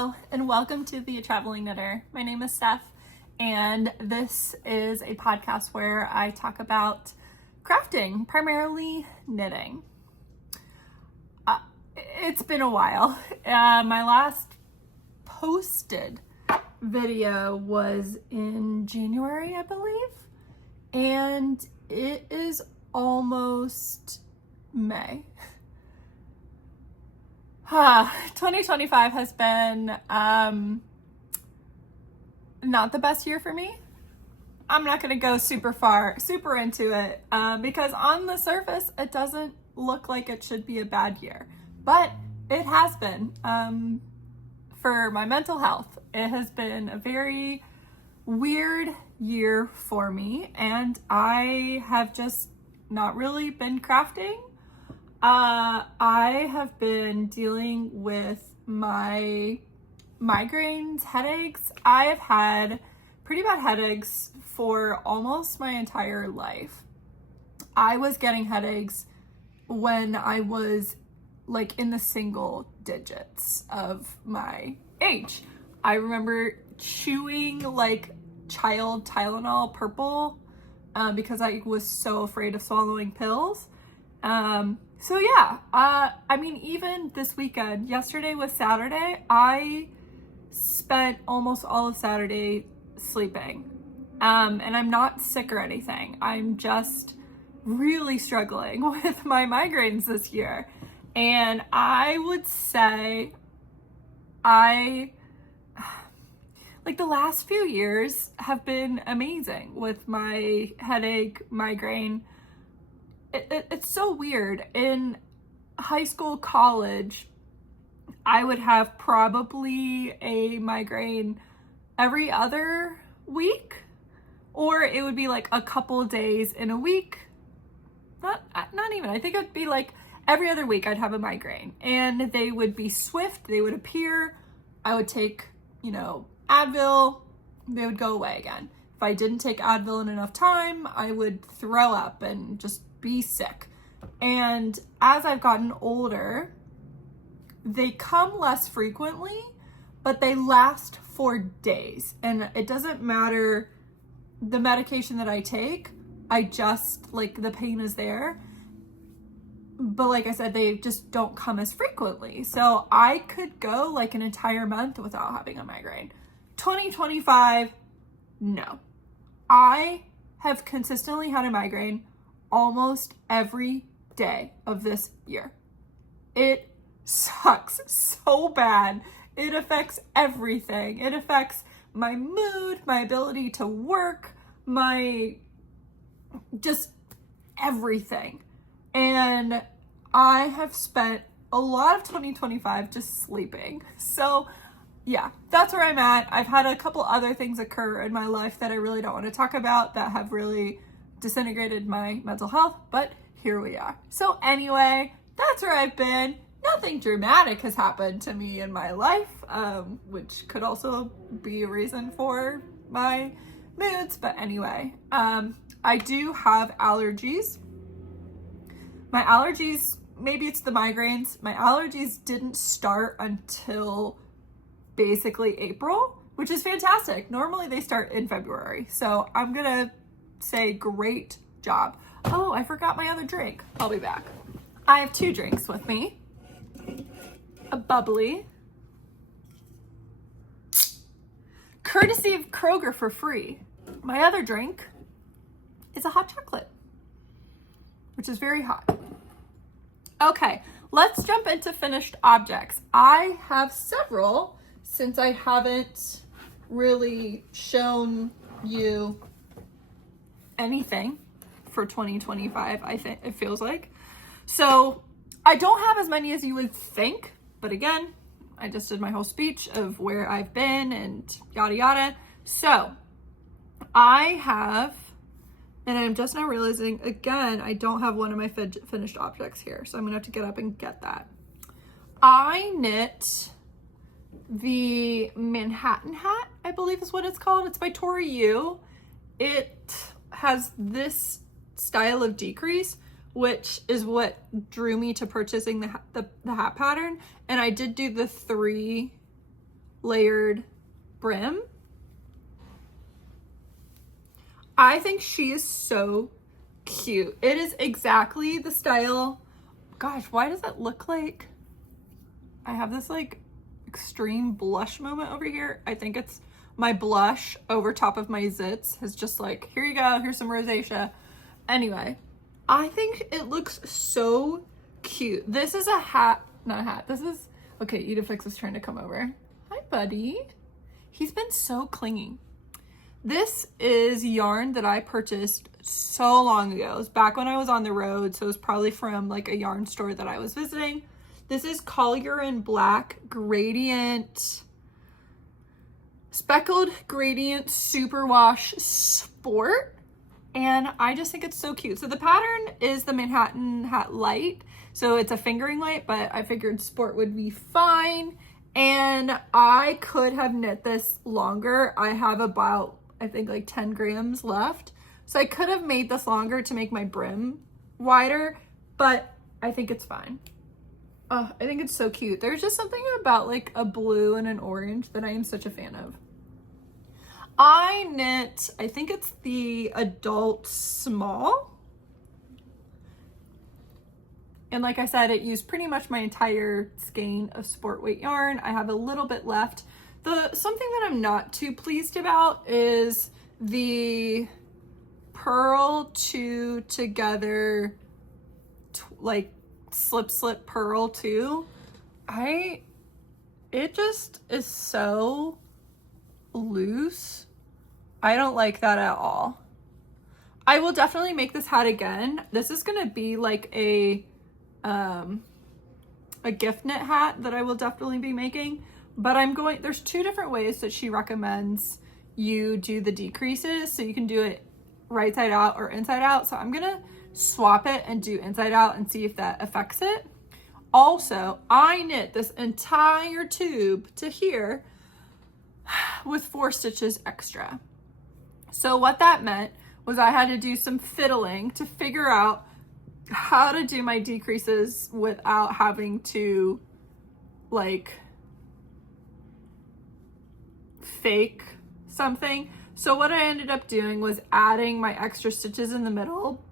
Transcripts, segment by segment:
Hello, and welcome to The Traveling Knitter. My name is Steph, and this is a podcast where I talk about crafting, primarily knitting. It's been a while. My last posted video was in January, I believe, and it is almost May. 2025 has been not the best year for me. I'm not going to go super into it because on the surface it doesn't look like it should be a bad year, but it has been. For my mental health, it has been a very weird year for me, and I have just not really been crafting. I have been dealing with my migraines, headaches. I have had pretty bad headaches for almost my entire life. I was getting headaches when I was like in the single digits of my age. I remember chewing like child Tylenol purple because I was so afraid of swallowing pills. So yeah, I mean, even this weekend, yesterday was Saturday, I spent almost all of Saturday sleeping. And I'm not sick or anything. I'm just really struggling with my migraines this year. And I would say like the last few years have been amazing with my headache, migraine. It's so weird. In high school, college, I would have probably a migraine every other week, or it would be like a couple days in a week. Not even. I think it would be like every other week I'd have a migraine, and they would be swift. They would appear. I would take, Advil. They would go away again. If I didn't take Advil in enough time, I would throw up and just be sick. And as I've gotten older, they come less frequently, but they last for days. And it doesn't matter the medication that I take, I just, like, the pain is there. But like I said, they just don't come as frequently. So I could go like an entire month without having a migraine. 2025, no. I have consistently had a migraine almost every day of this year. It sucks so bad. It affects everything. It affects my mood, my ability to work, just everything. And I have spent a lot of 2025 just sleeping. So yeah, that's where I'm at. I've had a couple other things occur in my life that I really don't want to talk about that have really disintegrated my mental health, but here we are. So anyway, that's where I've been. Nothing dramatic has happened to me in my life, which could also be a reason for my moods. But anyway, I do have allergies. My allergies, maybe it's the migraines, my allergies didn't start until basically April, which is fantastic. Normally they start in February. So I'm gonna say great job. Oh, I forgot my other drink. I'll be back. I have two drinks with me. A bubbly, courtesy of Kroger for free. My other drink is a hot chocolate, which is very hot. Okay, let's jump into finished objects. I have several since I haven't really shown you anything for 2025, I think it feels like. So I don't have as many as you would think, but again, I just did my whole speech of where I've been and yada yada. So I have, and I'm just now realizing again, I don't have one of my finished objects here. So I'm gonna have to get up and get that. I knit the Manhattan hat, I believe is what it's called. It's by Tori Yu. It has this style of decrease, which is what drew me to purchasing the hat pattern. And I did do the 3 layered brim. I think she is so cute. It is exactly the style. Gosh, why does it look like I have this like extreme blush moment over here? I think it's my blush over top of my zits has just like, here you go, here's some rosacea. Anyway, I think it looks so cute. This is a hat, not a hat. This is, okay, Edifix is trying to come over. Hi, buddy. He's been so clingy. This is yarn that I purchased so long ago. It was back when I was on the road, so it was probably from like a yarn store that I was visiting. This is Collier in Black Gradient, Speckled Gradient Superwash Sport. And I just think it's so cute. So the pattern is the Manhattan Hat Light. So it's a fingering light, but I figured sport would be fine. And I could have knit this longer. I have about, I think like 10 grams left. So I could have made this longer to make my brim wider, but I think it's fine. Oh, I think it's so cute. There's just something about like a blue and an orange that I am such a fan of. I knit, I think it's the adult small. And like I said, it used pretty much my entire skein of sport weight yarn. I have a little bit left. Something that I'm not too pleased about is the purl two together, like slip purl two. It just is so loose. I don't like that at all. I will definitely make this hat again. This is gonna be like a gift knit hat that I will definitely be making, but there's two different ways that she recommends you do the decreases. So you can do it right side out or inside out. So I'm gonna swap it and do inside out and see if that affects it. Also, I knit this entire tube to here with 4 stitches extra. So what that meant was I had to do some fiddling to figure out how to do my decreases without having to like fake something. So what I ended up doing was adding my extra stitches in the middle,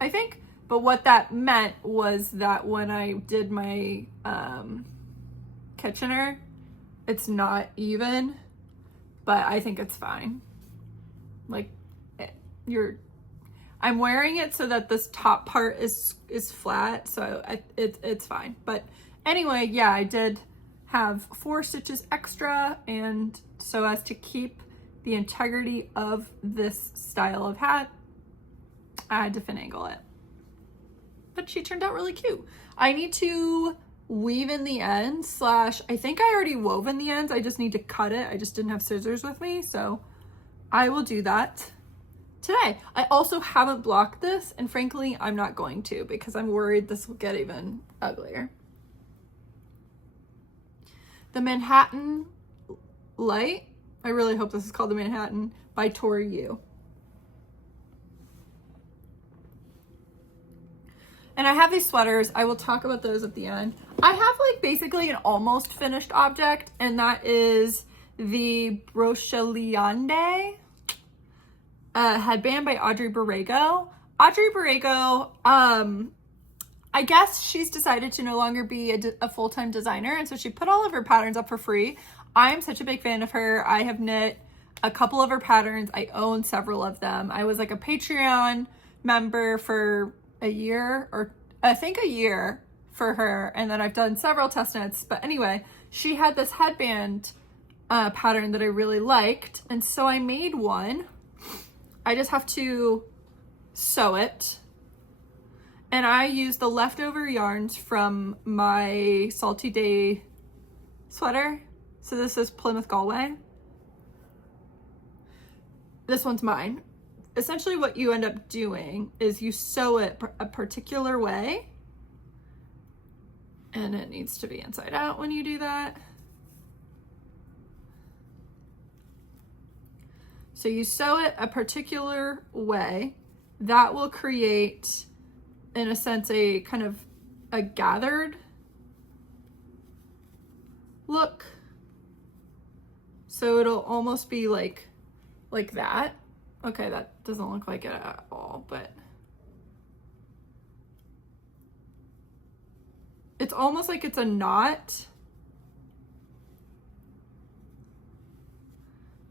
I think. But what that meant was that when I did my Kitchener, it's not even, but I think it's fine. Like I'm wearing it so that this top part is flat, so it's fine. But anyway, yeah, I did have 4 stitches extra, and so as to keep the integrity of this style of hat, I had to finagle it. But she turned out really cute. I need to weave in the ends, I think I already wove in the ends. I just need to cut it. I just didn't have scissors with me, so I will do that today. I also haven't blocked this, and frankly, I'm not going to because I'm worried this will get even uglier. The Manhattan Light, I really hope this is called the Manhattan, by Tori Yu. And I have these sweaters. I will talk about those at the end. I have like basically an almost finished object, and that is the Broceliande headband by Audrey Borrego. Audrey Borrego, I guess she's decided to no longer be a full-time designer, and so she put all of her patterns up for free. I'm such a big fan of her. I have knit a couple of her patterns. I own several of them. I was like a Patreon member for a year, or I think a year for her, and then I've done several test knits. But anyway, she had this headband pattern that I really liked, and so I made one. I just have to sew it, and I used the leftover yarns from my Salty Day sweater. So this is Plymouth Galway. This one's mine. Essentially what you end up doing is you sew it a particular way, and it needs to be inside out when you do that. So you sew it a particular way that will create, in a sense, a kind of a gathered look. So it'll almost be like that. Okay, that doesn't look like it at all, but it's almost like it's a knot.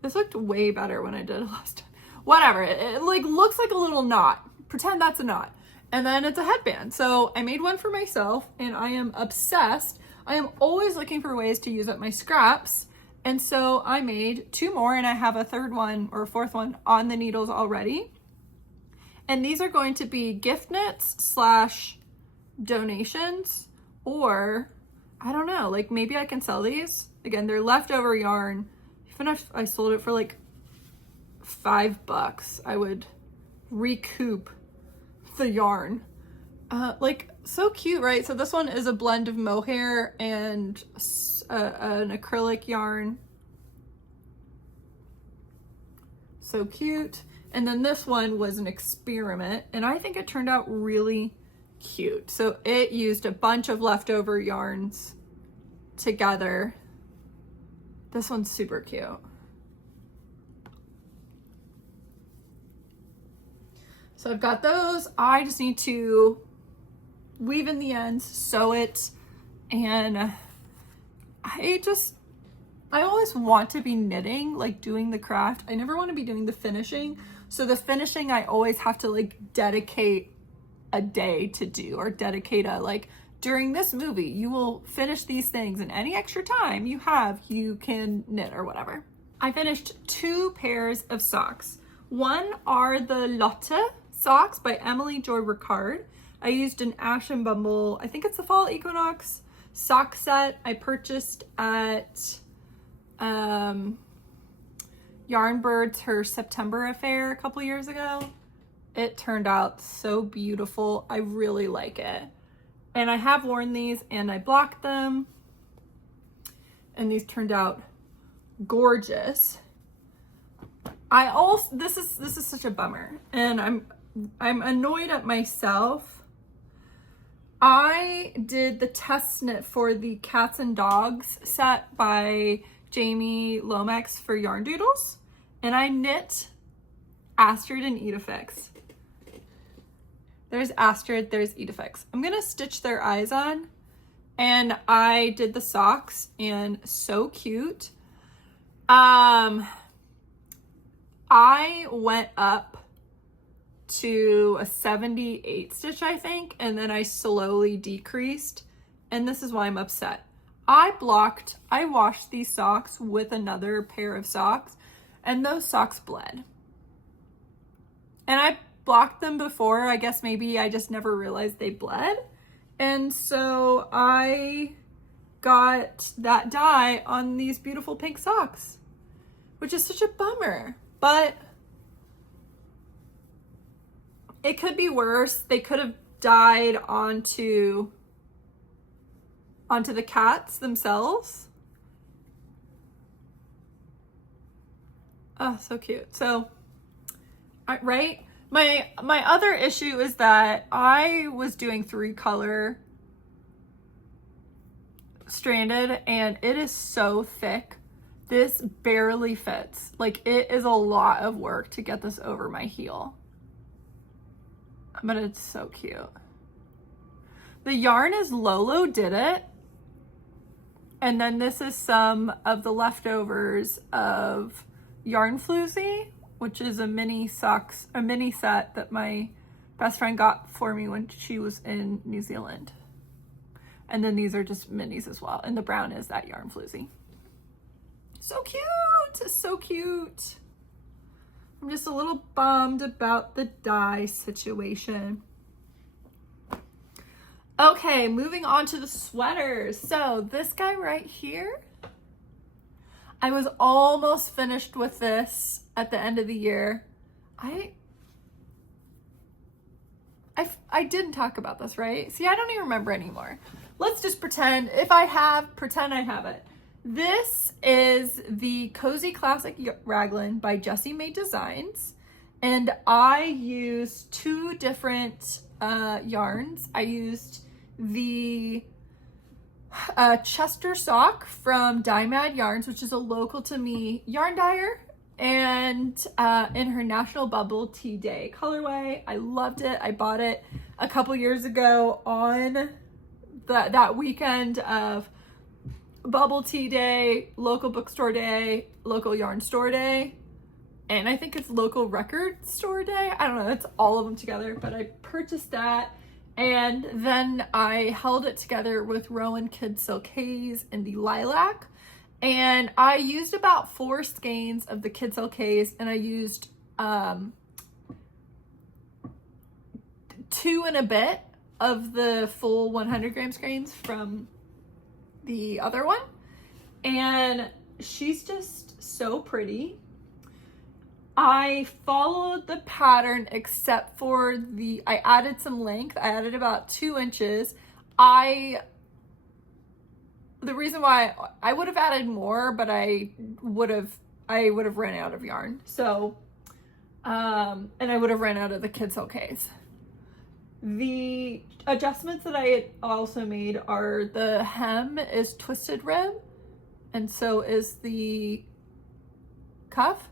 This looked way better when I did it last time. Whatever, it like looks like a little knot. Pretend that's a knot. And then it's a headband. So I made one for myself and I am obsessed. I am always looking for ways to use up my scraps. And so I made 2 more and I have a 3rd one or 4th one on the needles already. And these are going to be gift knits / donations, or I don't know, like maybe I can sell these. Again, they're leftover yarn. Even if I sold it for like $5, I would recoup the yarn. Like so cute, right? So this one is a blend of mohair and an acrylic yarn. So cute. And then this one was an experiment and I think it turned out really cute. So it used a bunch of leftover yarns together. This one's super cute. So I've got those. I just need to weave in the ends, sew it, and I always want to be knitting, like doing the craft. I never want to be doing the finishing. So the finishing, I always have to like dedicate a day to do, or dedicate a like, during this movie, you will finish these things and any extra time you have, you can knit or whatever. I finished 2 pairs of socks. One are the Lotte socks by Emily Joy Ricard. I used an Ash and Bumble, I think it's the Fall Equinox sock set I purchased at Yarnbird's her September affair a couple years ago. It turned out so beautiful. I really like it. And I have worn these and I blocked them. And these turned out gorgeous. This is such a bummer. And I'm annoyed at myself. I did the test knit for the Cats and Dogs set by Jamie Lomax for Yarn Doodles. And I knit Astrid and Edifix. There's Astrid, there's Edifix. I'm gonna stitch their eyes on. And I did the socks and so cute. I went up to a 78 stitch, I think, and then I slowly decreased. And this is why I'm upset. I washed these socks with another pair of socks, and those socks bled. And I blocked them before. I guess maybe I just never realized they bled. And so I got that dye on these beautiful pink socks, which is such a bummer. But it could be worse. They could have dyed onto the cats themselves. Oh, so cute. So, right? My other issue is that I was doing 3-color stranded and it is so thick. This barely fits. Like, it is a lot of work to get this over my heel. But it's so cute. The yarn is Lolo Did It. And then this is some of the leftovers of Yarn Floozy, which is a mini set that my best friend got for me when she was in New Zealand. And then these are just minis as well. And the brown is that Yarn Floozy. So cute, so cute. I'm just a little bummed about the dye situation. Okay, moving on to the sweaters. So this guy right here, I was almost finished with this at the end of the year. I didn't talk about this, right? See, I don't even remember anymore. Let's just pretend I have it. This is the Cozy Classic Raglan by Jessie Mae Designs. And I used 2 different yarns. I used the Chester Sock from Dye Mad Yarns, which is a local to me yarn dyer, and in her National Bubble Tea Day colorway. I loved it. I bought it a couple years ago on that weekend of Bubble Tea Day, local bookstore day, local yarn store day, and I think it's local record store day. I don't know, it's all of them together, but I purchased that. And then I held it together with Rowan Kid Silk Haze in the lilac. And I used about 4 skeins of the Kid Silk Haze, and I used 2 and a bit of the full 100 gram skeins from the other one. And she's just so pretty. I followed the pattern except for I added some length. I added about 2 inches. The reason why I would have added more, but I would have ran out of yarn. So, and I would have ran out of the Kid Silk Haze. The adjustments that I also made are the hem is twisted rib, and so is the cuff.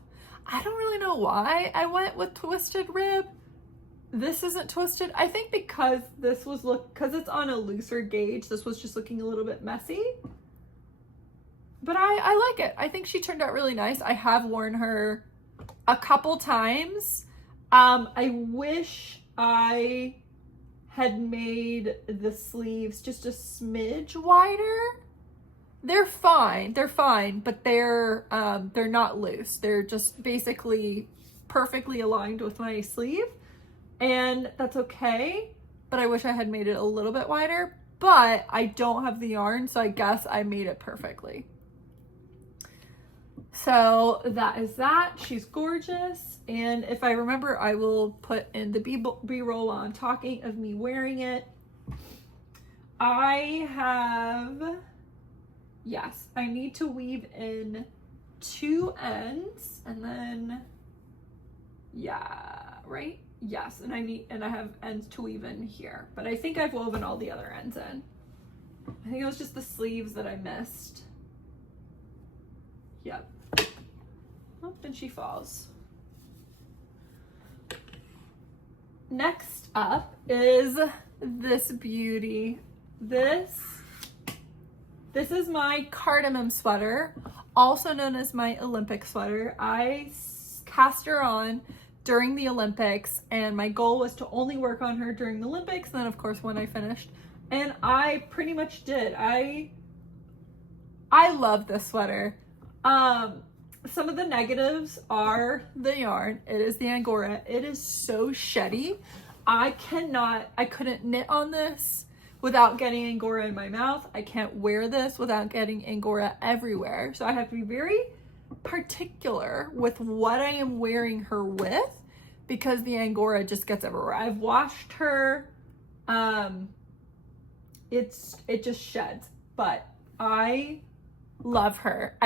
I don't really know why I went with twisted rib. This isn't twisted. I think because because it's on a looser gauge, this was just looking a little bit messy. But I like it. I think she turned out really nice. I have worn her a couple times. I wish I had made the sleeves just a smidge wider. They're fine, but they're not loose. They're just basically perfectly aligned with my sleeve, and that's okay, but I wish I had made it a little bit wider, but I don't have the yarn, so I guess I made it perfectly. So that is that. She's gorgeous, and if I remember, I will put in the B-roll while I'm talking of me wearing it. Yes, I need to weave in 2 ends, and then, yeah, right? Yes, and I have ends to weave in here, but I think I've woven all the other ends in. I think it was just the sleeves that I missed. Yep. Oh, and she falls. Next up is this beauty. This is my cardamom sweater, also known as my Olympic sweater. I cast her on during the Olympics, and my goal was to only work on her during the Olympics, and then of course when I finished. And I pretty much did. I love this sweater. Some of the negatives are the yarn. It is the Angora. It is so sheddy. I couldn't knit on this without getting Angora in my mouth. I can't wear this without getting Angora everywhere. So I have to be very particular with what I am wearing her with, because the Angora just gets everywhere. I've washed her. It just sheds, but I love her.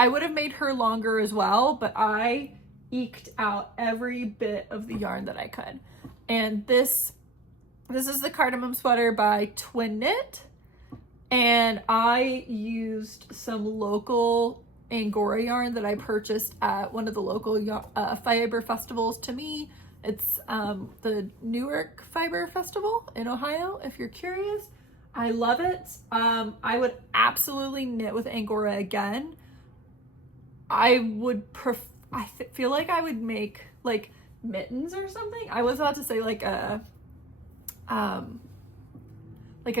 I would have made her longer as well, but I eked out every bit of the yarn that I could. And this is the cardamom sweater by Twin Knit, and I used some local Angora yarn that I purchased at one of the local fiber festivals to me. It's the Newark Fiber Festival in Ohio, if you're curious. I love it. I would absolutely knit with Angora again. I feel like I would make like mittens or something. I was about to say like a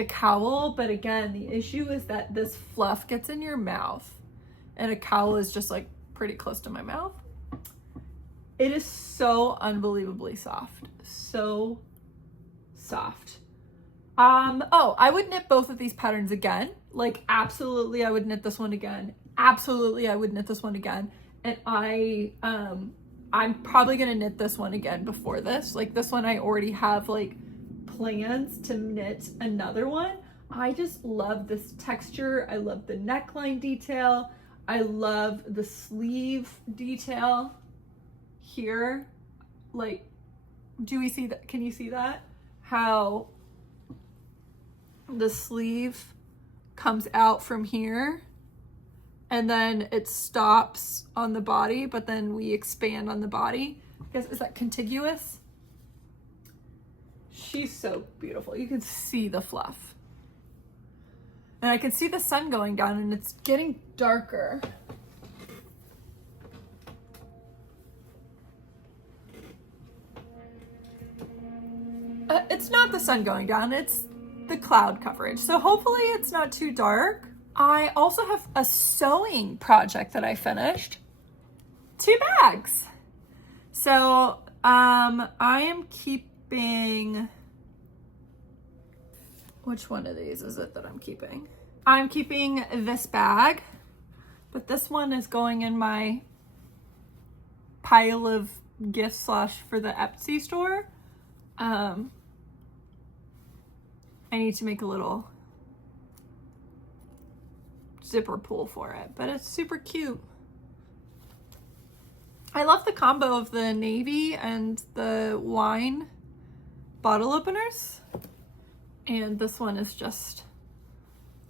cowl, but again, the issue is that this fluff gets in your mouth, and a cowl is just like pretty close to my mouth. It is so unbelievably soft. So soft. Oh, I would knit both of these patterns again. Like, absolutely, I would knit this one again. Absolutely, I would knit this one again. And I'm probably gonna knit this one again before this. Like, this one I already have like plans to knit another one. I just love this texture. I love the neckline detail. I love the sleeve detail here. Like, do we see that? Can you see that? How the sleeve comes out from here and then it stops on the body, but then we expand on the body. I guess, is that contiguous? She's so beautiful. You can see the fluff. And I can see the sun going down and it's getting darker. It's not the sun going down, it's the cloud coverage. So hopefully it's not too dark. I also have a sewing project that I finished. 2 bags. So I am keeping, which one of these is it that I'm keeping? I'm keeping this bag, but this one is going in my pile of gifts / for the Etsy store. I need to make a little zipper pull for it, but it's super cute. I love the combo of the navy and the wine bottle openers. And this one is just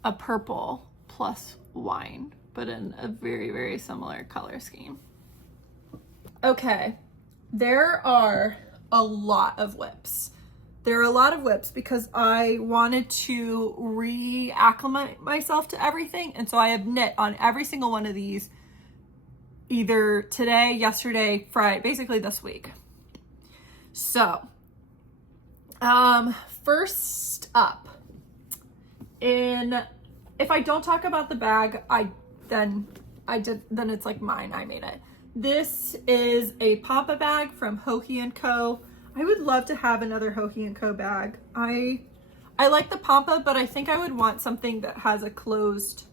a purple plus wine, but in a very, very similar color scheme. Okay, there are a lot of whips. There are a lot of whips because I wanted to reacclimate myself to everything. And so I have knit on every single one of these either today, yesterday, Friday, basically this week. So, first up, if I don't talk about the bag, then it's like mine, I made it. This is a Pampa bag from Joji & Co. I would love to have another Joji & Co. bag. I like the Pampa, but I think I would want something that has a closed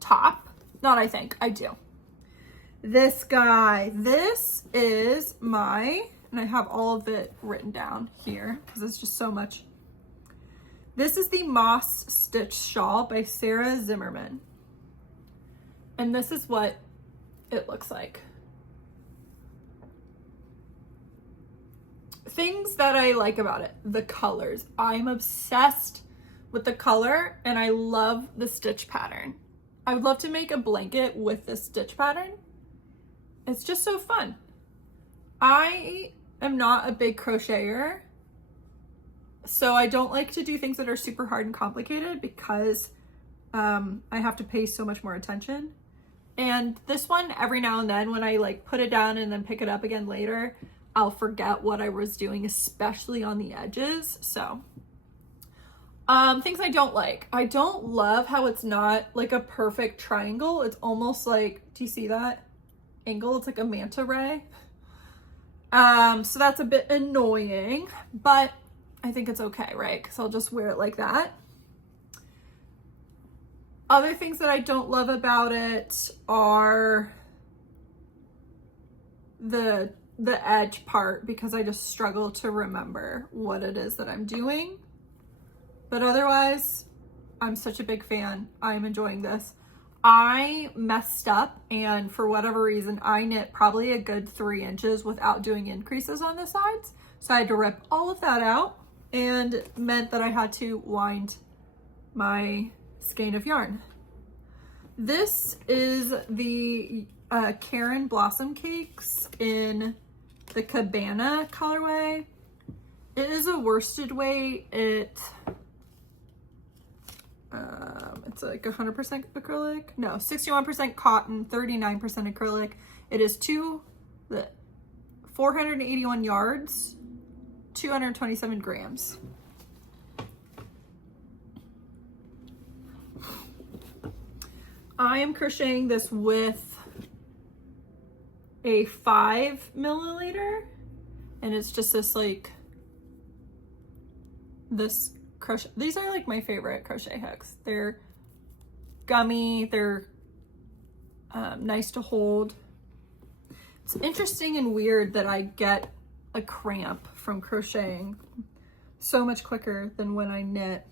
top. Not I think, I do. This guy, this is and I have all of it written down here because it's just so much. This is the Moss Stitch Shawl by Sarah Zimmerman. And this is what it looks like. Things that I like about it, the colors. I'm obsessed with the color and I love the stitch pattern. I would love to make a blanket with this stitch pattern. It's just so fun. I am not a big crocheter, so I don't like to do things that are super hard and complicated because I have to pay so much more attention. And this one, every now and then when I like put it down and then pick it up again later, I'll forget what I was doing, especially on the edges. So things I don't like. I don't love how it's not like a perfect triangle. It's almost like, do you see that angle? It's like a manta ray. So that's a bit annoying, but I think it's okay, right? Because I'll just wear it like that. Other things that I don't love about it are the edge part, because I just struggle to remember what it is that I'm doing. But otherwise, I'm such a big fan. I'm enjoying this. I messed up, and for whatever reason, I knit probably a good 3 inches without doing increases on the sides. So I had to rip all of that out, and it meant that I had to wind my skein of yarn. This is the Karen Blossom Cakes in the Cabana colorway. It is a worsted weight. It's like 100% acrylic. No, 61% cotton, 39% acrylic. It is 481 yards, 227 grams. I am crocheting this with a 5 milliliter, and it's just this crochet. These are like my favorite crochet hooks. They're gummy, they're nice to hold. It's interesting and weird that I get a cramp from crocheting so much quicker than when I knit.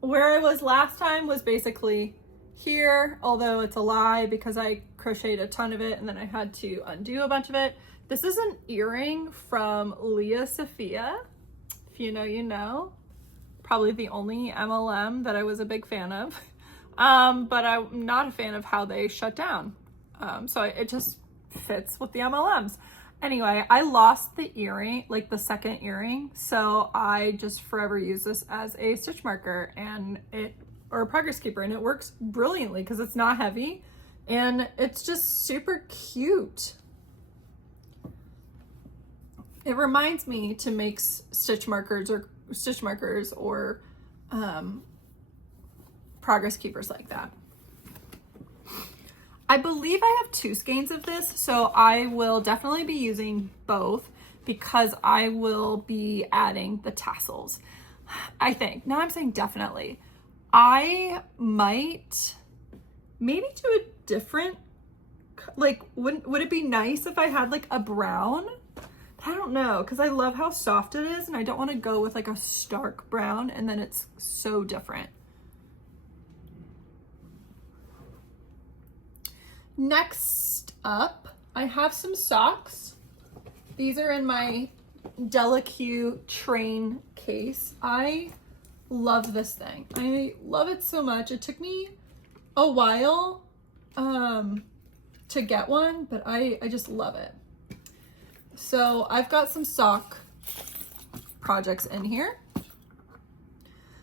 Where I was last time was basically here, although it's a lie because I crocheted a ton of it and then I had to undo a bunch of it. This is an earring from Leah Sophia. If you know, you know. probably the only MLM that I was a big fan of. But I'm not a fan of how they shut down. So it just fits with the MLMs. Anyway, I lost the earring, like the second earring. So I just forever use this as a stitch marker or a progress keeper, and it works brilliantly because it's not heavy and it's just super cute. It reminds me to make stitch markers or progress keepers like that. I believe I have 2 skeins of this, so I will definitely be using both because I will be adding the tassels. I think. Now I'm saying definitely. I might maybe do a different, like, would it be nice if I had like a brown? I don't know, because I love how soft it is and I don't want to go with like a stark brown and then it's so different. Next up, I have some socks. These are in my Delicue train case. I love this thing. I love it so much. It took me a while to get one, but I just love it. So I've got some sock projects in here.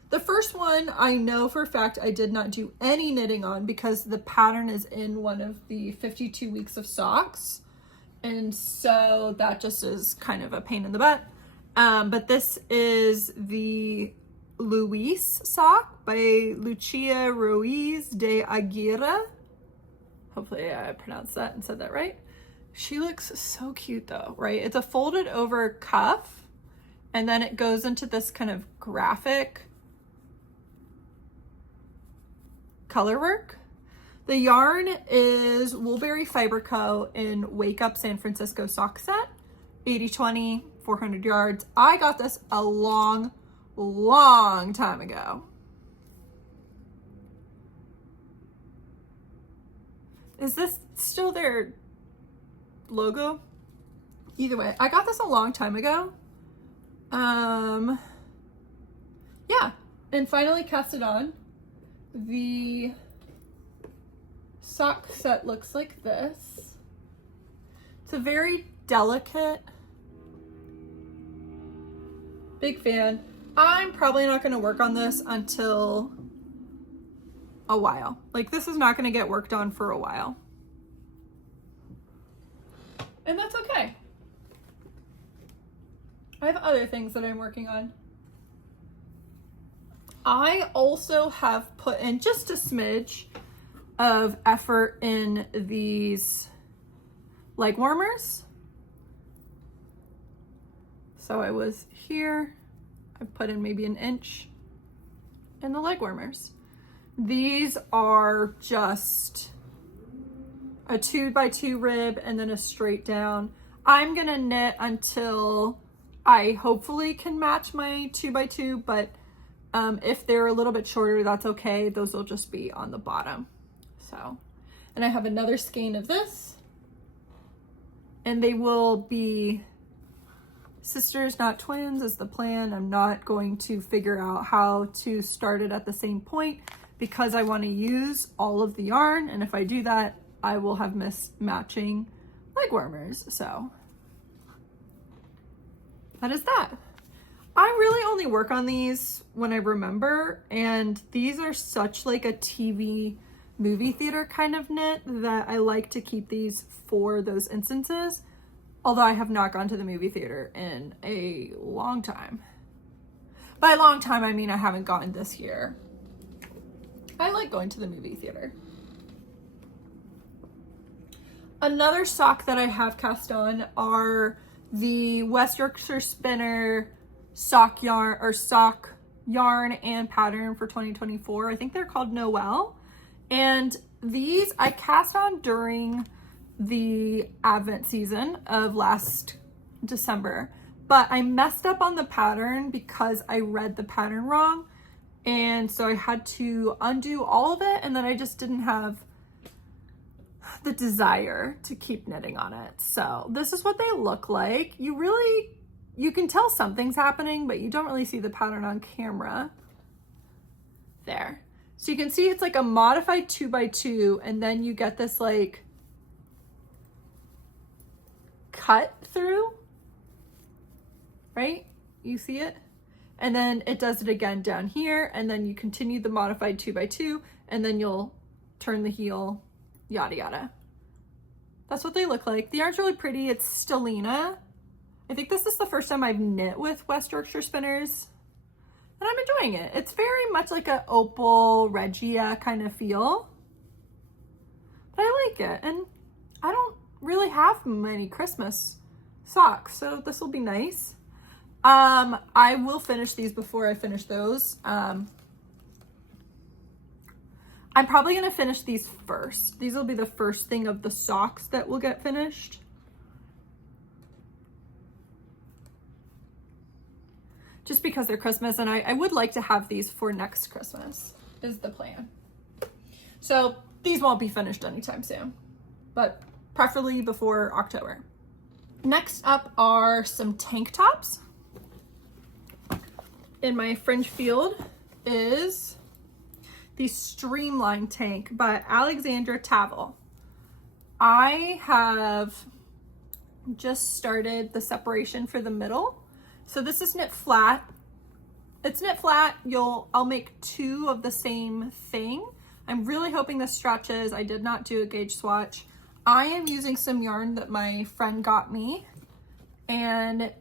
The first one, I know for a fact I did not do any knitting on because the pattern is in one of the 52 weeks of socks. And so that just is kind of a pain in the butt. But this is the Luis sock by Lucia Ruiz de Aguirre. Hopefully I pronounced that and said that right. She looks so cute though, right? It's a folded over cuff and then it goes into this kind of graphic color work. The yarn is Woolberry Fiber Co. in Wake Up San Francisco sock set, 80/20, 400 yards. I got this a long time ago. Is this still their logo? Either way, I got this a long time ago. Yeah, and finally cast it on. The sock set looks like this. It's a very delicate, big fan. I'm probably not going to work on this until a while. Like, this is not going to get worked on for a while. And that's okay. I have other things that I'm working on. I also have put in just a smidge of effort in these leg warmers. So I was here, I put in maybe 1 inch in the leg warmers. These are just a 2x2 rib and then a straight down. I'm gonna knit until I hopefully can match my 2x2, but if they're a little bit shorter, that's okay. Those will just be on the bottom. So, and I have another skein of this, and they will be sisters, not twins, is the plan. I'm not going to figure out how to start it at the same point because I want to use all of the yarn, and if I do that, I will have missed matching leg warmers. So that is that. I really only work on these when I remember, and these are such like a TV movie theater kind of knit that I like to keep these for those instances, although I have not gone to the movie theater in a long time. By long time, I mean I haven't gone this year. I like going to the movie theater. Another sock that I have cast on are the West Yorkshire Spinner sock yarn and pattern for 2024. I think they're called Noel. And these I cast on during the Advent season of last December, but I messed up on the pattern because I read the pattern wrong. And so I had to undo all of it, and then I just didn't have the desire to keep knitting on it. So this is what they look like. You really you can tell something's happening, but you don't really see the pattern on camera. There. So you can see it's like a modified 2x2, and then you get this like cut through, right? You see it? And then it does it again down here, and then you continue the modified 2x2, and then you'll turn the heel, yada yada. That's what they look like. The yarn's really pretty. It's Stellina. I think this is the first time I've knit with West Yorkshire Spinners, and I'm enjoying it. It's very much like a opal regia kind of feel, but I like it. And I don't really have many Christmas socks, so this will be nice. I will finish these before I finish those. I'm probably going to finish these first. These will be the first thing of the socks that will get finished. Just because they're Christmas, and I would like to have these for next Christmas is the plan. So these won't be finished anytime soon, but preferably before October. Next up are some tank tops. In my fringe field is the Streamline Tank by Alexandra Tavel. I have just started the separation for the middle. So this is knit flat. It's knit flat. I'll make 2 of the same thing. I'm really hoping this stretches. I did not do a gauge swatch. I am using some yarn that my friend got me, and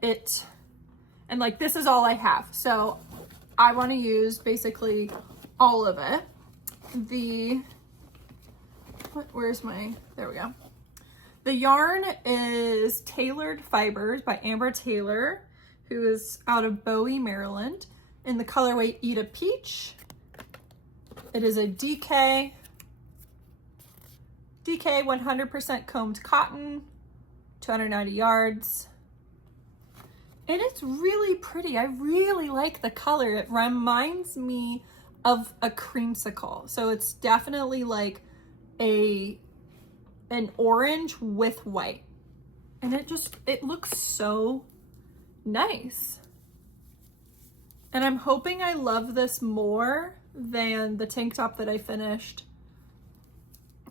like this is all I have. So I want to use basically all of it. There we go. The yarn is Tailored Fibers by Amber Taylor, who is out of Bowie, Maryland, in the colorway Eat a Peach. It is a DK 100% combed cotton, 290 yards. And it's really pretty. I really like the color. It reminds me of a creamsicle. So it's definitely like an orange with white. And it looks so nice. And I'm hoping I love this more than the tank top that I finished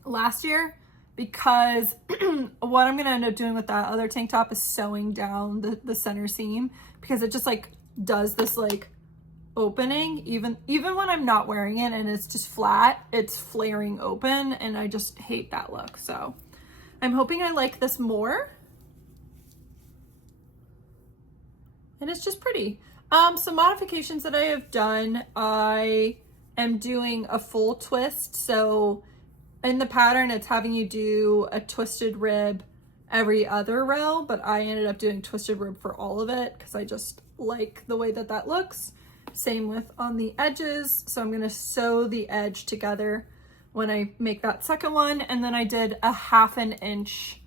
last year, because what I'm gonna end up doing with that other tank top is sewing down the center seam, because it just like does this like opening even when I'm not wearing it and it's just flat, it's flaring open, and I just hate that look. So I'm hoping I like this more, and it's just pretty. Some modifications that I have done, I am doing a full twist. So in the pattern, it's having you do a twisted rib every other row, but I ended up doing twisted rib for all of it because I just like the way that looks. Same with on the edges. So I'm gonna sew the edge together when I make that second one. And then I did a 1/2 inch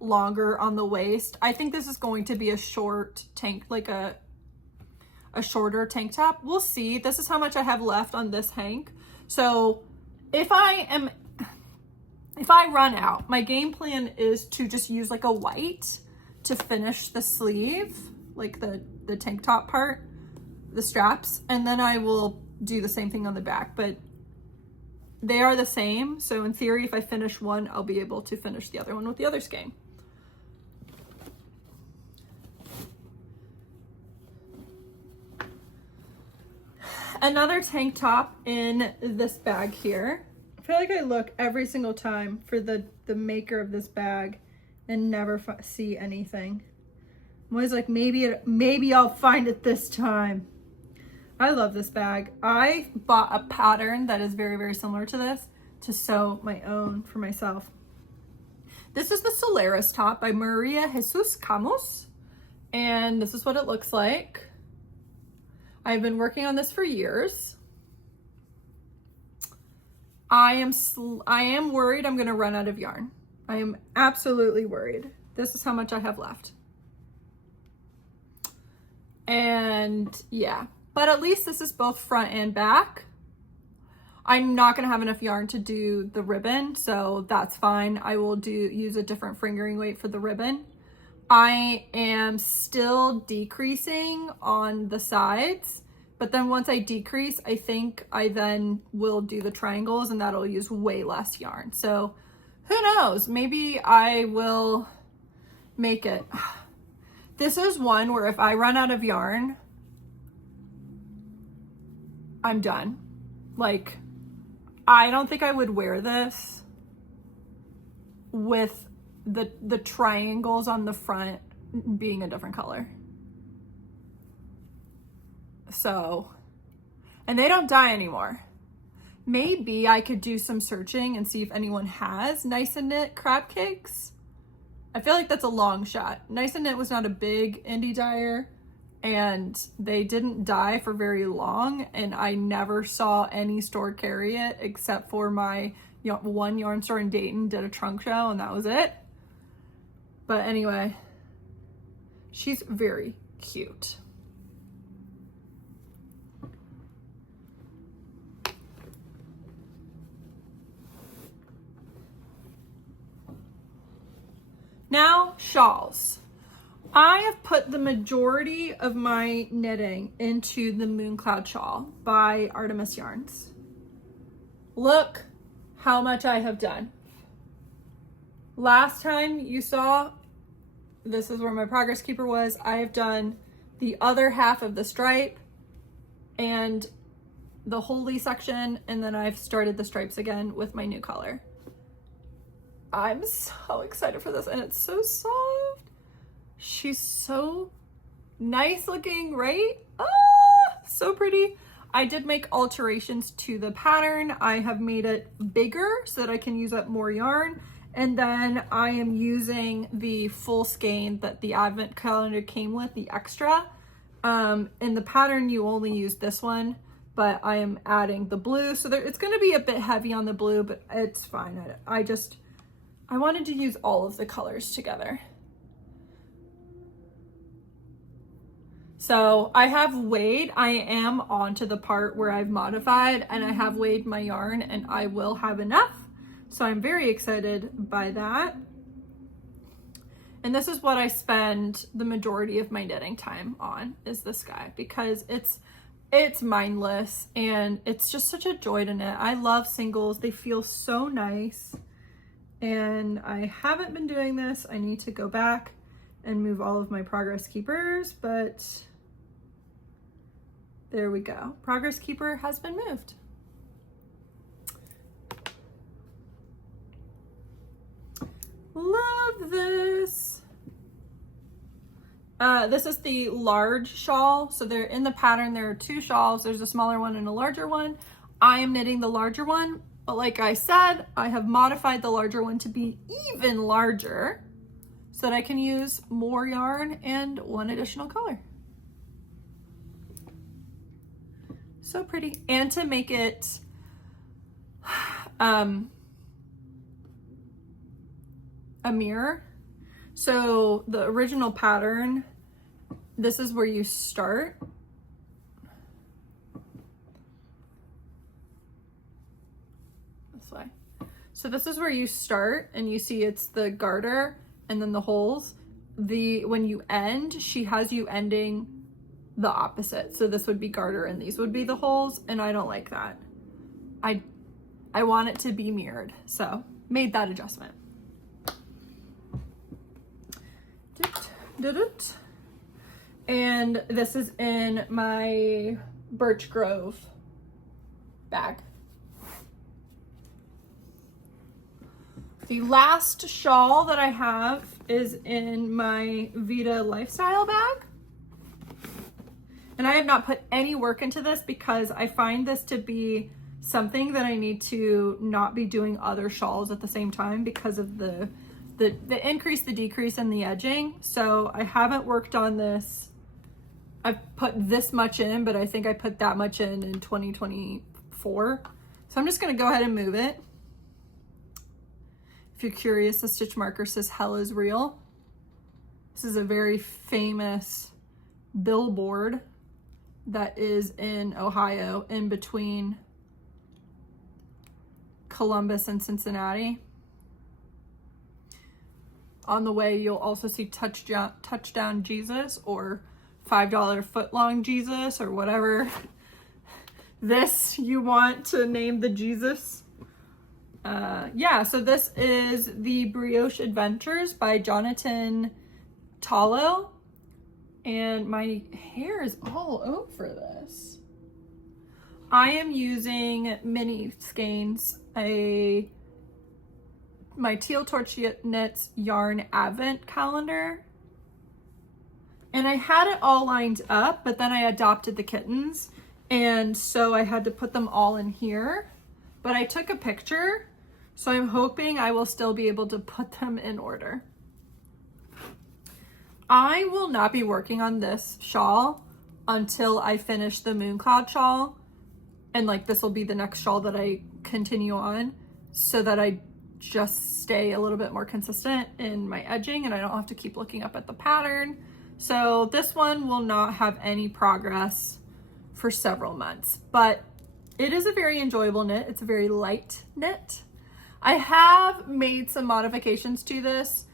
longer on the waist. I think this is going to be a short tank, like a shorter tank top. We'll see. This is how much I have left on this hank. So if I run out, my game plan is to just use like a white to finish the sleeve, like the tank top part, the straps, and then I will do the same thing on the back. But they are the same, so in theory, if I finish one, I'll be able to finish the other one with the other skein. Another tank top in this bag here. I feel like I look every single time for the maker of this bag and never see anything. I'm always like, maybe I'll find it this time. I love this bag. I bought a pattern that is very, very similar to this to sew my own for myself. This is the Solaris top by Maria Jesus Camus, and this is what it looks like. I've been working on this for years. I am worried I'm gonna run out of yarn. I am absolutely worried. This is how much I have left. And yeah, but at least this is both front and back. I'm not gonna have enough yarn to do the ribbon, so that's fine. I will use a different fingering weight for the ribbon. I am still decreasing on the sides, but then once I decrease, I think I then will do the triangles, and that'll use way less yarn. So who knows? Maybe I will make it. This is one where if I run out of yarn, I'm done. Like, I don't think I would wear this with the triangles on the front being a different color. So, and they don't dye anymore. Maybe I could do some searching and see if anyone has Nice and Knit crab cakes. I feel like that's a long shot. Nice and Knit was not a big indie dyer, and they didn't dye for very long, and I never saw any store carry it except for my one yarn store in Dayton did a trunk show, and that was it. But anyway, she's very cute. Now, shawls. I have put the majority of my knitting into the Mooncloud Shawl by Artemis Yarns. Look how much I have done. Last time you saw, this is where my progress keeper was. I have done the other half of the stripe and the holy section, and then I've started the stripes again with my new color. I'm so excited for this, and it's so soft. She's so nice looking, right? Ah, so pretty. I did make alterations to the pattern. I have made it bigger so that I can use up more yarn. And then I am using the full skein that the advent calendar came with, the extra. In the pattern, you only use this one, but I am adding the blue. So it's gonna be a bit heavy on the blue, but it's fine. I wanted to use all of the colors together. So I have weighed, I am onto the part where I've modified, and I have weighed my yarn, and I will have enough. So I'm very excited by that. And this is what I spend the majority of my knitting time on, is this guy, because it's mindless and it's just such a joy to knit. I love singles. They feel so nice. And I haven't been doing this. I need to go back and move all of my progress keepers, but there we go. Progress keeper has been moved. Love this. This is the large shawl. So they're in the pattern. There are two shawls. There's a smaller one and a larger one. I am knitting the larger one, but like I said, I have modified the larger one to be even larger so that I can use more yarn and one additional color. So pretty. And to make it a mirror. So the original pattern, this is where you start. This way. So this is where you start, and you see it's the garter and then the holes. When you end, she has you ending the opposite. So this would be garter and these would be the holes, and I don't like that. I want it to be mirrored, so made that adjustment. And this is in my Birch Grove bag. The last shawl that I have is in my Vita Lifestyle bag. And I have not put any work into this because I find this to be something that I need to not be doing other shawls at the same time because of the increase, the decrease, and the edging. So I haven't worked on this. I've put this much in, but I think I put that much in 2024. So I'm just gonna go ahead and move it. If you're curious, the stitch marker says hell is real. This is a very famous billboard that is in Ohio, in between Columbus and Cincinnati. On the way, you'll also see Touchdown Jesus or $5 footlong Jesus or whatever this you want to name the Jesus. Yeah, so this is the Brioche Adventures by Jonathan Tallow. And my hair is all over this. I am using mini skeins, my Teal Torch Knits yarn advent calendar. And I had it all lined up, but then I adopted the kittens. And so I had to put them all in here. But I took a picture, so I'm hoping I will still be able to put them in order. I will not be working on this shawl until I finish the Mooncloud shawl. And like this will be the next shawl that I continue on so that I just stay a little bit more consistent in my edging and I don't have to keep looking up at the pattern. So this one will not have any progress for several months, but it is a very enjoyable knit. It's a very light knit. I have made some modifications to this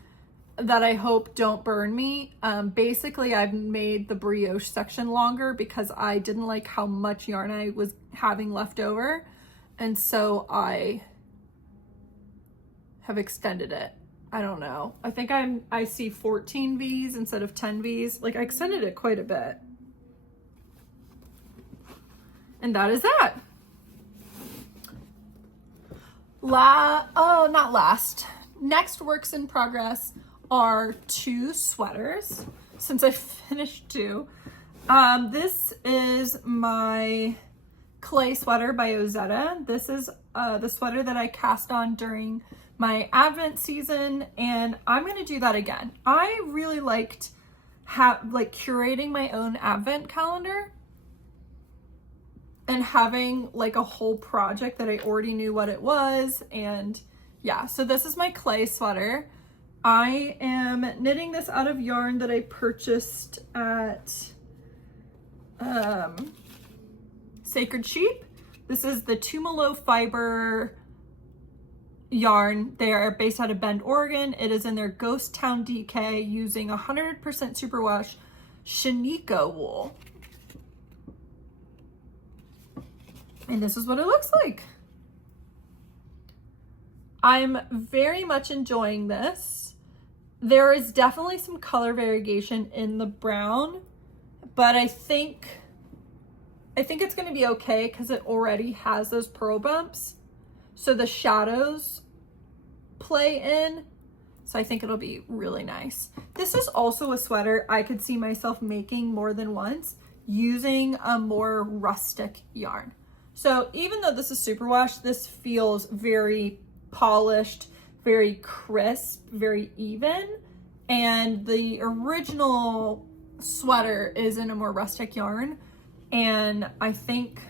that I hope don't burn me. Basically, I've made the brioche section longer because I didn't like how much yarn I was having left over. And so I have extended it. I don't know. I think I see 14 V's instead of 10 V's. Like I extended it quite a bit. And that is that. Not last. Next works in progress are 2 sweaters, since I finished 2. This is my clay sweater by Ozetta. This is the sweater that I cast on during my Advent season, and I'm gonna do that again. I really liked curating my own Advent calendar and having like a whole project that I already knew what it was. And yeah, so this is my clay sweater. I am knitting this out of yarn that I purchased at Sacred Sheep. This is the Tumalo fiber yarn. They are based out of Bend, Oregon. It is in their Ghost Town DK using 100% superwash Shiniko wool. And this is what it looks like. I'm very much enjoying this. There is definitely some color variation in the brown, but I think it's going to be okay because it already has those pearl bumps. So the shadows play in. So I think it'll be really nice. This is also a sweater I could see myself making more than once using a more rustic yarn. So even though this is superwash, this feels very polished, very crisp, very even. And the original sweater is in a more rustic yarn. And I think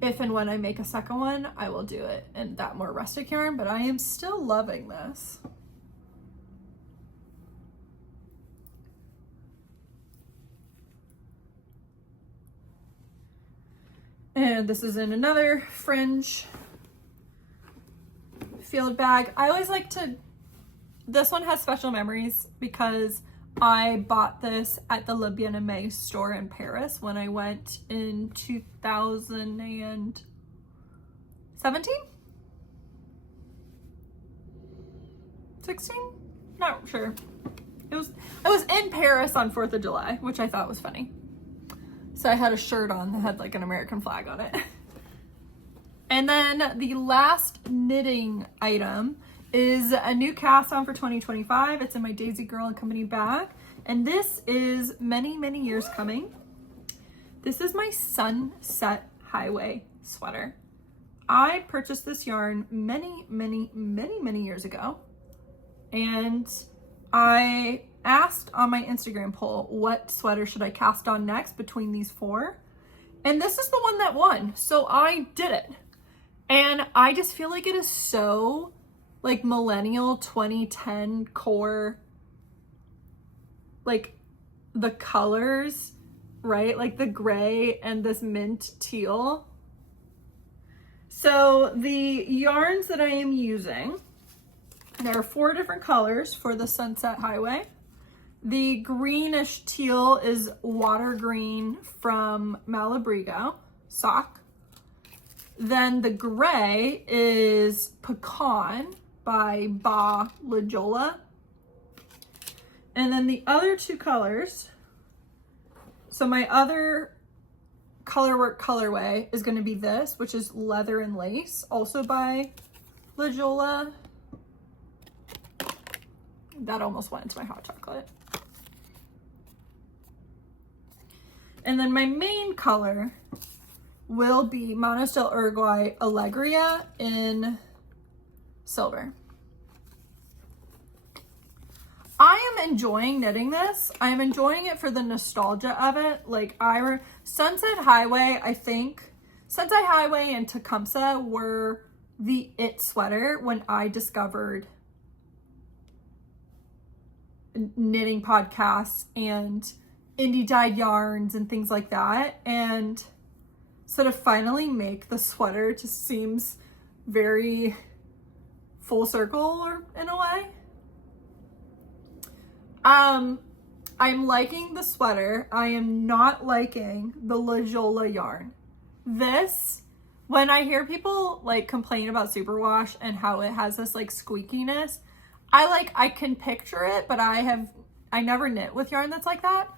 if and when I make a second one, I will do it in that more rustic yarn, but I am still loving this. And this is in another fringe field bag. I always like to, this one has special memories because I bought this at the Le Bien-Aimé store in Paris when I went in 2017? 16? Not sure. I was in Paris on 4th of July, which I thought was funny. So I had a shirt on that had like an American flag on it. And then the last knitting item is a new cast on for 2025. It's in my Daisy Girl and Company bag. And this is many, many years coming. This is my Sunset Highway sweater. I purchased this yarn many, many, many, many years ago. And I asked on my Instagram poll, what sweater should I cast on next between these 4? And this is the one that won. So I did it. And I just feel like it is so like millennial 2010 core, like the colors, right? Like the gray and this mint teal. So the yarns that I am using There are 4 different colors for the Sunset Highway. The greenish teal is Water Green from Malabrigo sock. Then the gray is Pecan by Ba Lajola. And then the other 2 colors, so my other Colorwork colorway is going to be this, which is Leather and Lace, also by Lajola. That almost went into my hot chocolate. And then my main color will be Manos del Uruguay Alegria in silver. I am enjoying knitting this. I am enjoying it for the nostalgia of it. Like Sunset Highway, I think Sunset Highway and Tecumseh were the it sweater when I discovered knitting podcasts and indie dyed yarns and things like that. And so to finally make the sweater just seems very full circle in a way. I'm liking the sweater. I am not liking the Lajola yarn. This, when I hear people like complain about superwash and how it has this like squeakiness, I can picture it, but I never knit with yarn that's like that.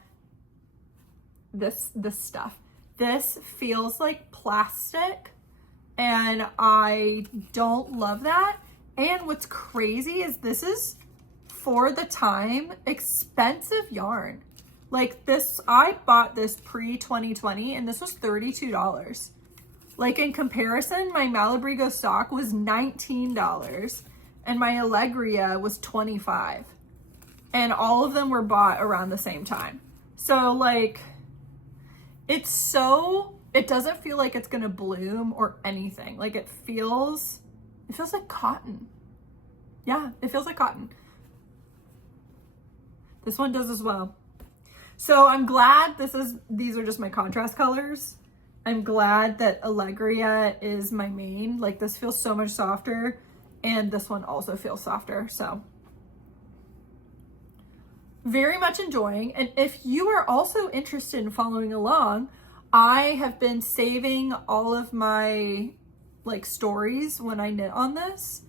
This stuff. This feels like plastic and I don't love that. And what's crazy is this is, for the time, expensive yarn. Like this, I bought this pre-2020 and this was $32. Like in comparison, my Malabrigo sock was $19 and my Alegria was $25. And all of them were bought around the same time. So like, it doesn't feel like it's gonna bloom or anything. Like it feels like cotton. Yeah, it feels like cotton. This one does as well. So I'm glad these are just my contrast colors. I'm glad that Alegria is my main. Like this feels so much softer and this one also feels softer. So very much enjoying. And if you are also interested in following along, I have been saving all of my like stories when I knit on this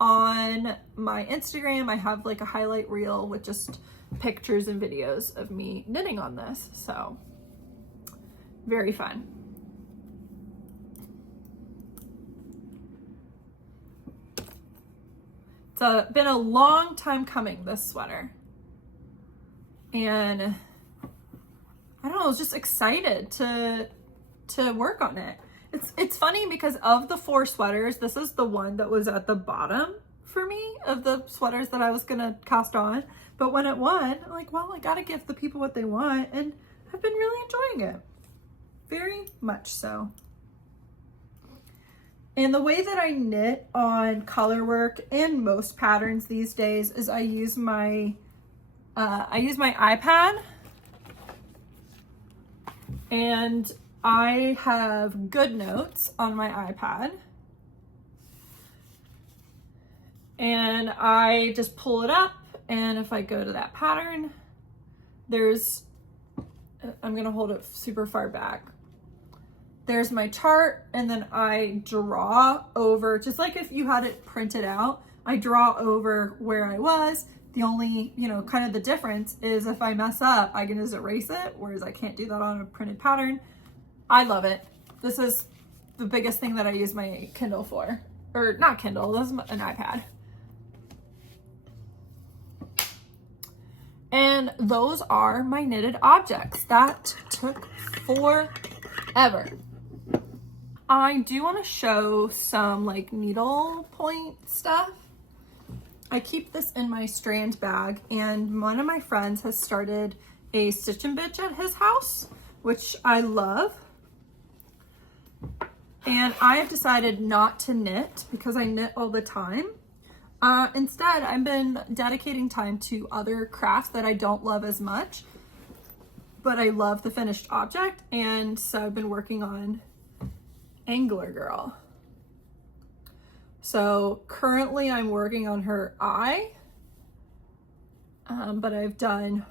on my Instagram. I have like a highlight reel with just pictures and videos of me knitting on this. So very fun. It's been a long time coming, this sweater. And I don't know, I was just excited to work on it. It's funny because of the 4 sweaters, this is the one that was at the bottom for me of the sweaters that I was gonna cast on. But when it won, I'm like, well, I gotta give the people what they want, and I've been really enjoying it. Very much so. And the way that I knit on Colorwork and most patterns these days is I use my iPad, and I have GoodNotes on my iPad. And I just pull it up, and if I go to that pattern, I'm gonna hold it super far back. There's my chart, and then I draw over, just like if you had it printed out, I draw over where I was. The only, kind of the difference is if I mess up, I can just erase it, whereas I can't do that on a printed pattern. I love it. This is the biggest thing that I use my Kindle for. Or not Kindle, this is an iPad. And those are my knitted objects. That took forever. I do want to show some like needle point stuff. I keep this in my strand bag, and one of my friends has started a Stitch and Bitch at his house, which I love. And I have decided not to knit because I knit all the time. Instead, I've been dedicating time to other crafts that I don't love as much, but I love the finished object. And so I've been working on Angler Girl, So currently I'm working on her eye, but I've done,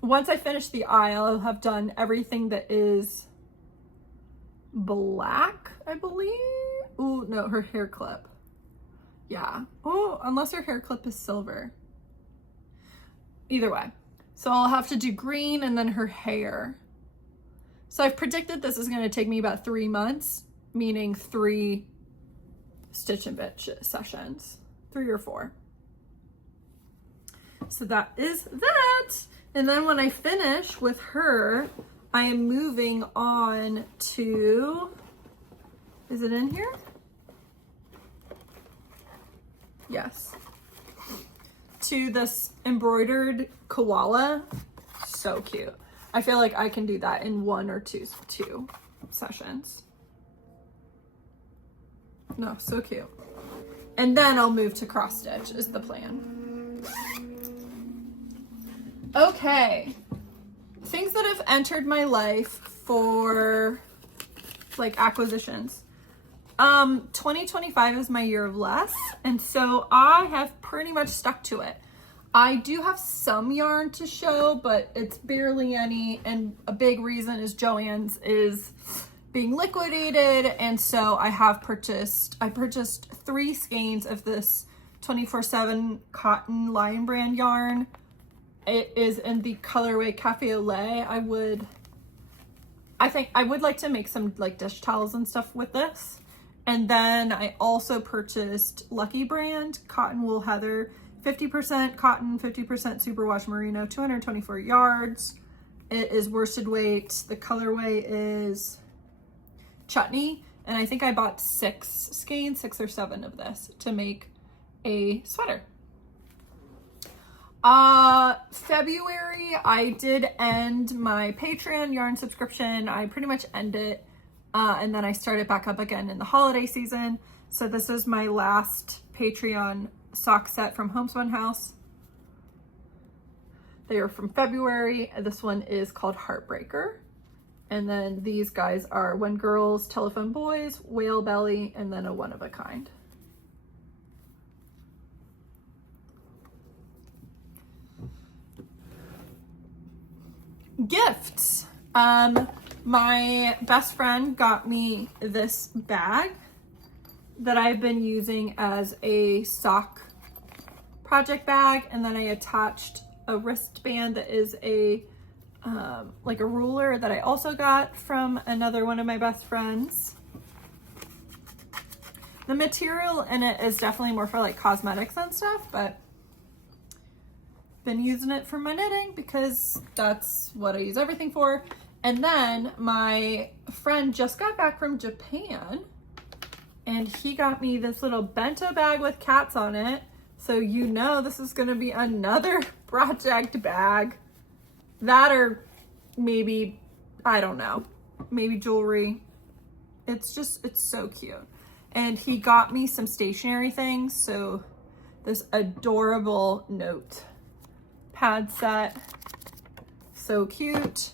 once I finish the eye, I'll have done everything that is black, I believe. Ooh, no, her hair clip. Yeah. Oh, unless her hair clip is silver. Either way. So I'll have to do green and then her hair. So I've predicted this is going to take me about 3 months, meaning 3 Stitch and Bitch sessions, 3 or 4. So that is that. And then when I finish with her, I am moving on to, is it in here? Yes. To this embroidered koala. So cute. I feel like I can do that in 1 or 2 sessions. No, so cute. And then I'll move to cross stitch is the plan. Okay. Things that have entered my life for like acquisitions. 2025 is my year of less, and so I have pretty much stuck to it. I do have some yarn to show, but it's barely any, and a big reason is Joann's is being liquidated, and so I purchased 3 skeins of this 24/7 cotton Lion Brand yarn. It is in the colorway Cafe au Lait. I think I would like to make some like dish towels and stuff with this. And then I also purchased Lucky Brand Cotton Wool Heather, 50% cotton, 50% superwash merino, 224 yards. It is worsted weight. The colorway is chutney. And I think I bought 6 skeins, 6 or 7 of this to make a sweater. February, I did end my Patreon yarn subscription. I pretty much ended it. And then I started back up again in the holiday season. So this is my last Patreon sock set from Homespun House. They are from February. This one is called Heartbreaker. And then these guys are When Girls Telephone Boys, Whale Belly, and then a One of a Kind. Gifts. My best friend got me this bag that I've been using as a sock project bag, and then I attached a wristband that is a like a ruler that I also got from another one of my best friends. The material in it is definitely more for like cosmetics and stuff, but been using it for my knitting because that's what I use everything for. And then my friend just got back from Japan and he got me this little bento bag with cats on it. So you know this is gonna be another project bag. That or maybe, I don't know, maybe jewelry. It's so cute. And he got me some stationery things. So this adorable note pad set, so cute.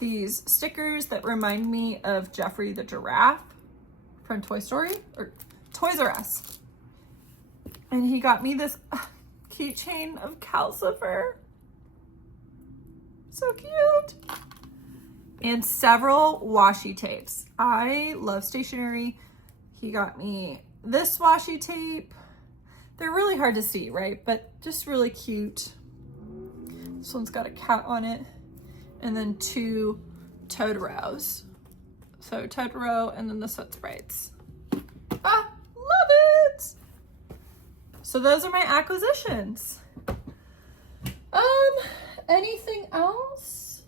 These stickers that remind me of Jeffrey the giraffe from Toy Story or Toys R Us. And he got me this keychain of Calcifer. So cute. And several washi tapes. I love stationery. He got me this washi tape. They're really hard to see, right? But just really cute. This one's got a cat on it. And then 2 Totoros. So Totoro and then the Soot Sprites. Ah, love it! So those are my acquisitions. Anything else?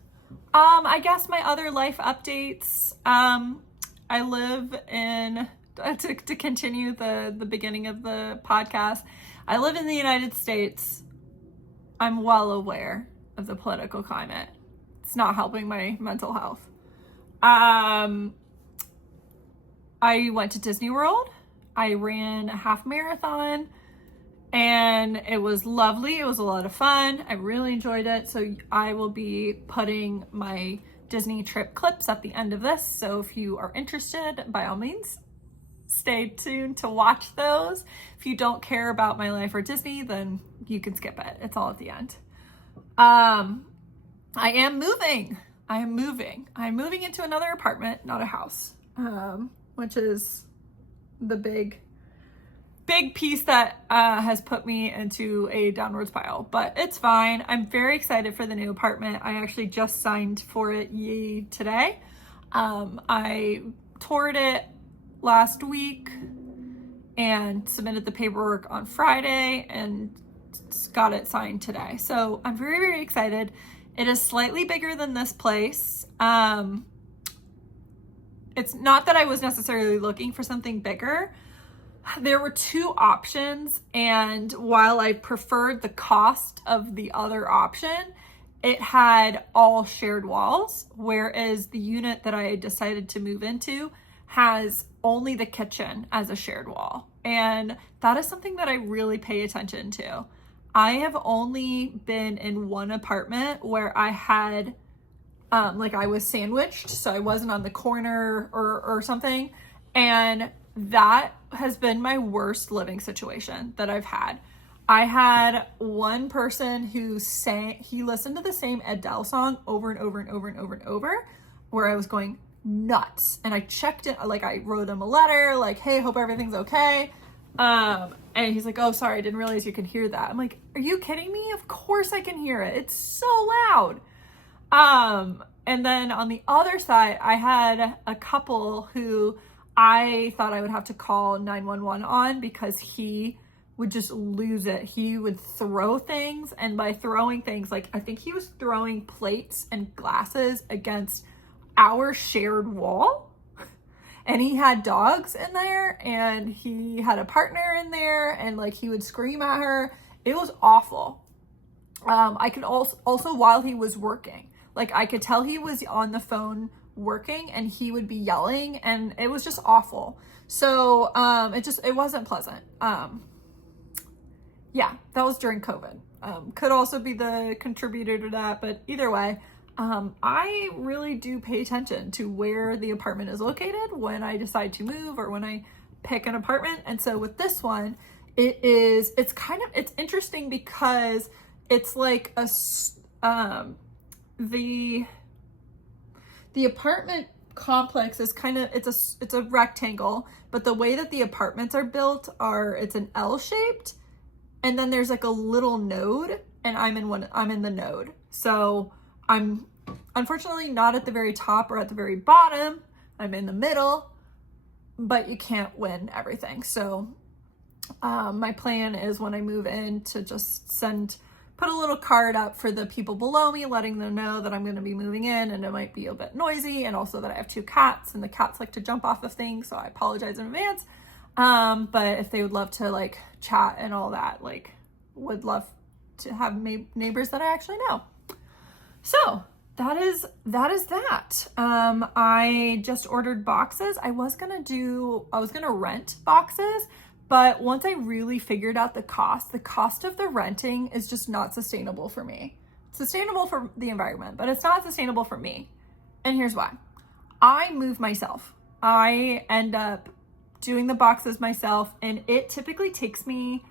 I guess my other life updates. I live in, to continue the beginning of the podcast, I live in the United States. I'm well aware of the political climate. It's not helping my mental health. I went to Disney World. I ran a half marathon and it was lovely. It was a lot of fun. I really enjoyed it. So I will be putting my Disney trip clips at the end of this. So if you are interested, by all means, stay tuned to watch those. If you don't care about my life or Disney, then you can skip it. It's all at the end. I am moving. I'm moving into another apartment, not a house, which is the big piece that has put me into a downward spiral, but it's fine. I'm very excited for the new apartment. I actually just signed for it today. I toured it last week and submitted the paperwork on Friday and got it signed today. So I'm very, very excited. It is slightly bigger than this place. It's not that I was necessarily looking for something bigger. There were two options, and while I preferred the cost of the other option, it had all shared walls, whereas the unit that I decided to move into has only the kitchen as a shared wall. And that is something that I really pay attention to. I have only been in one apartment where I had, I was sandwiched, so I wasn't on the corner or something. And that has been my worst living situation that I've had. I had one person who he listened to the same Adele song over and over and over and over and over, where I was going nuts. And I checked it, I wrote him a letter, hey, hope everything's okay. And he's like, oh, sorry, I didn't realize you could hear that. I'm like, are you kidding me? Of course I can hear it. It's so loud. And then on the other side, I had a couple who I thought I would have to call 911 on because he would just lose it. He would throw things, and by throwing things, I think he was throwing plates and glasses against our shared wall. And he had dogs in there, and he had a partner in there, and he would scream at her. It was awful. I could also while he was working, I could tell he was on the phone working, and he would be yelling, and it was just awful. So it wasn't pleasant. Yeah, that was during COVID. Could also be the contributor to that, but either way, I really do pay attention to where the apartment is located when I decide to move or when I pick an apartment. And so with this one, it's interesting because it's like the apartment complex is it's a rectangle, but the way that the apartments are built it's an L shaped, and then there's a little node, and I'm in the node. So I'm unfortunately not at the very top or at the very bottom. I'm in the middle, but you can't win everything. So my plan is when I move in to just put a little card up for the people below me, letting them know that I'm going to be moving in and it might be a bit noisy, and also that I have 2 cats and the cats like to jump off of things, so I apologize in advance. But if they would love to chat and all that, would love to have neighbors that I actually know. So that is that. I just ordered boxes. I was gonna rent boxes, but once I really figured out the cost of the renting is just not sustainable for me. It's sustainable for the environment, but it's not sustainable for me. And here's why. I move myself. I end up doing the boxes myself, and it typically takes me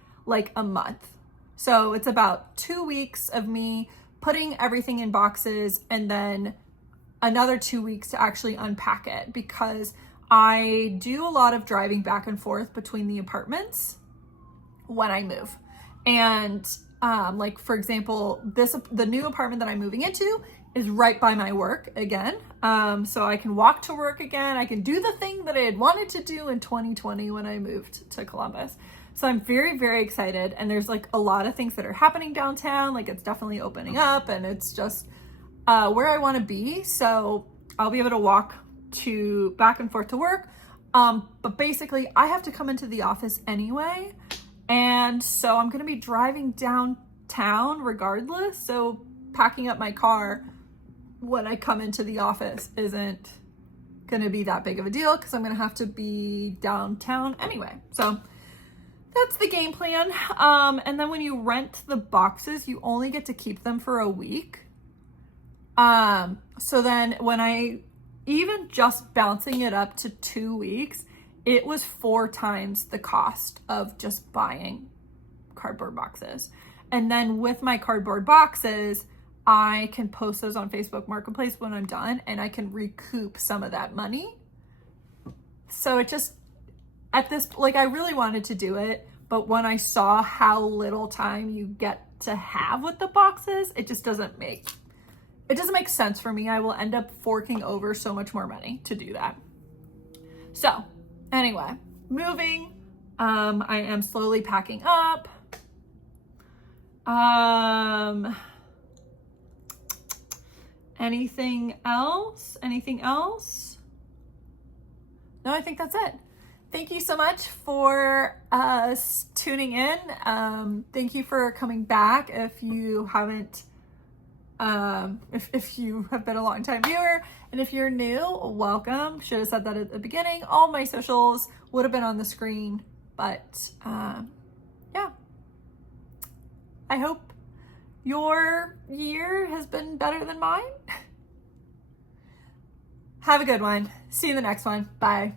a month. So it's about 2 weeks of me putting everything in boxes, and then another 2 weeks to actually unpack it, because I do a lot of driving back and forth between the apartments when I move. And for example, the new apartment that I'm moving into is right by my work again. So I can walk to work again. I can do the thing that I had wanted to do in 2020 when I moved to Columbus. So I'm very, very excited. And there's a lot of things that are happening downtown. It's definitely opening up, and it's just where I want to be. So I'll be able to walk back and forth to work. But basically I have to come into the office anyway. And so I'm going to be driving downtown regardless. So packing up my car when I come into the office isn't going to be that big of a deal, because I'm going to have to be downtown anyway. So that's the game plan. And then when you rent the boxes, you only get to keep them for a week. So then when even just bouncing it up to 2 weeks it was 4 times the cost of just buying cardboard boxes. And then with my cardboard boxes, I can post those on Facebook Marketplace when I'm done, and I can recoup some of that money. So it just, at this, like, I really wanted to do it, but when I saw how little time you get to have with the boxes, it just doesn't make sense for me. I will end up forking over so much more money to do that. So anyway, moving, I am slowly packing up. Anything else? No, I think that's it. Thank you so much for tuning in. Thank you for coming back. If you haven't, if you have been a long time viewer, and if you're new, welcome. Should have said that at the beginning. All my socials would have been on the screen, but yeah. I hope your year has been better than mine. Have a good one. See you in the next one. Bye.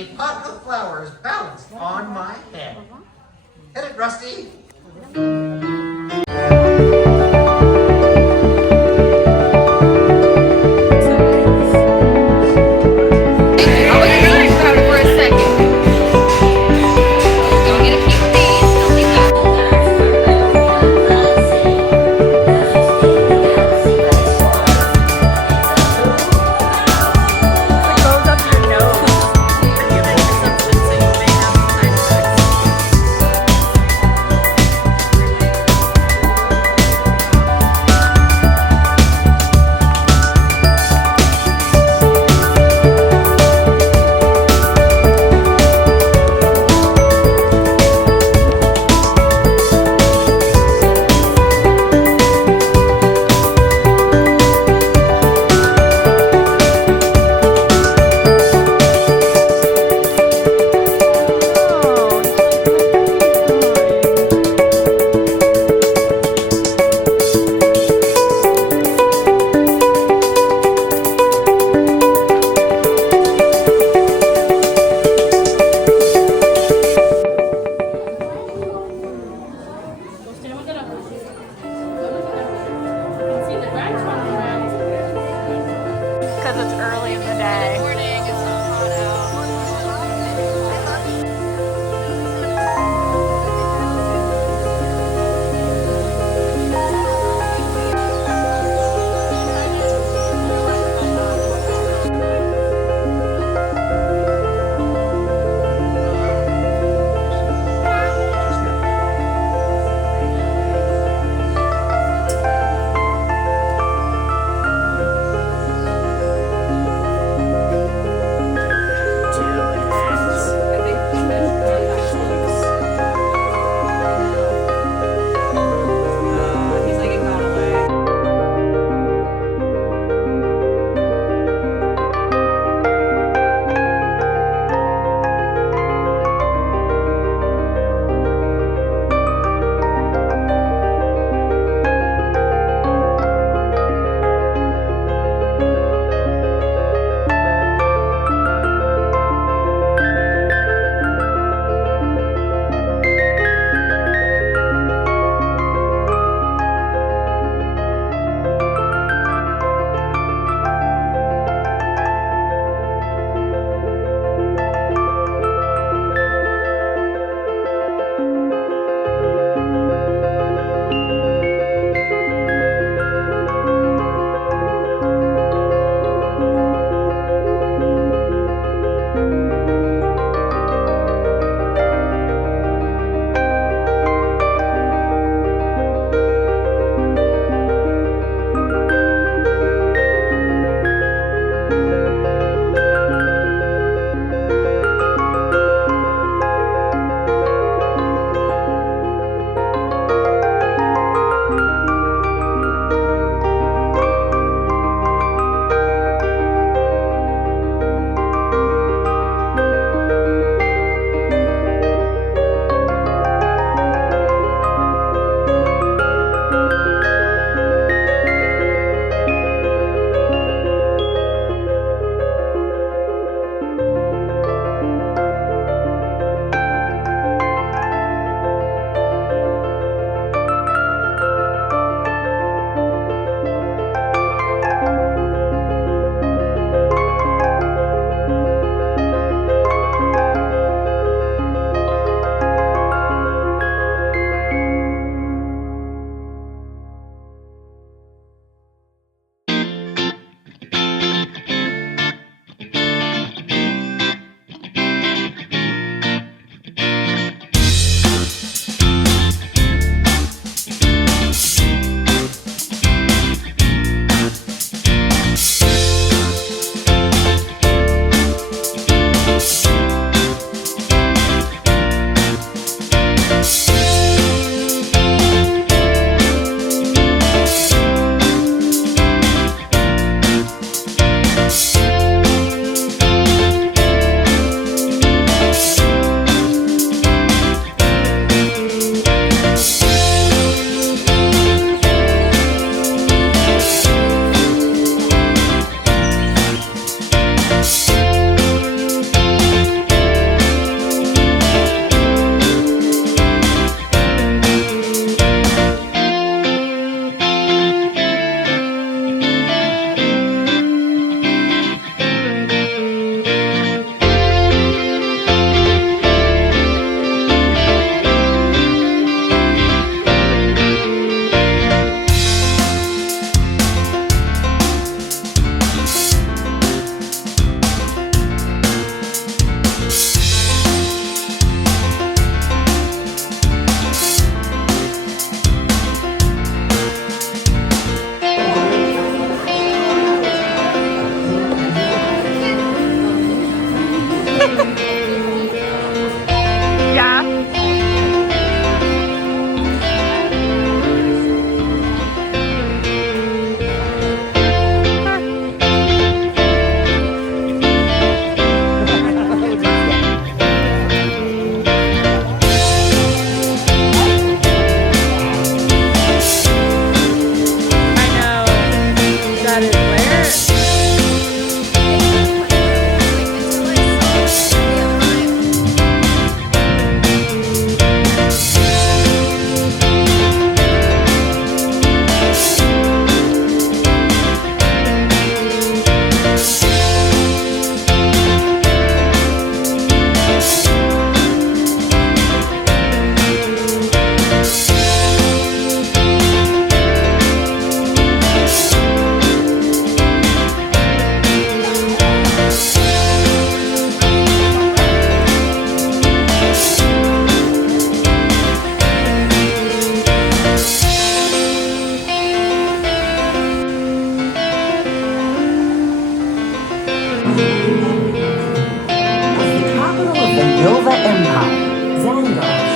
a pot of flowers balanced on my head. Hit it, Rusty. Nova Empire, Vanguard.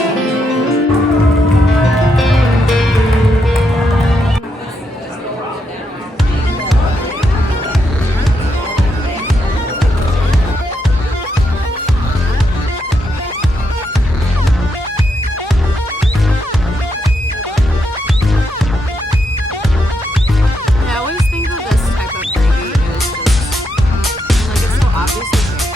I always think of this type of gravy as just like it's so obviously thick.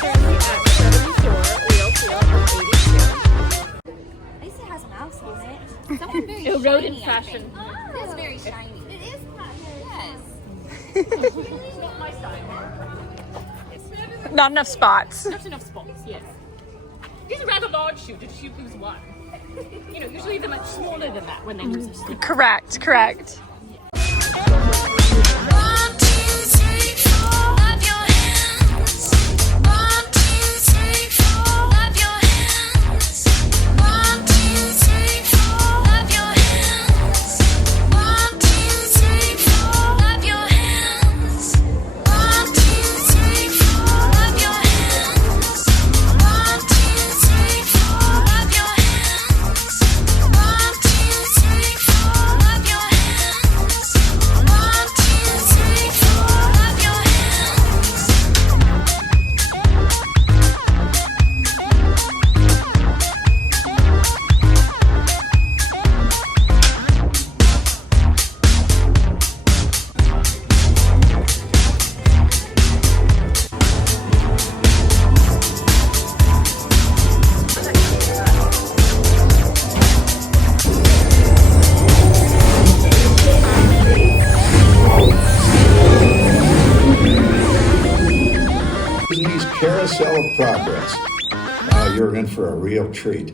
Currently at 74, wheel feel of 82. At least it has a mouse on it. Something very Ew, shiny, rodent I fashion. think. Oh, it is very shiny. It is kind of, yes. It's not my style. Not enough spots. Just enough spots, yes. These are rather large shoe. Did she lose one? You know, usually they're much smaller than that when they lose a stitch. Correct, correct. Disney's Carousel of Progress. Now you're in for a real treat.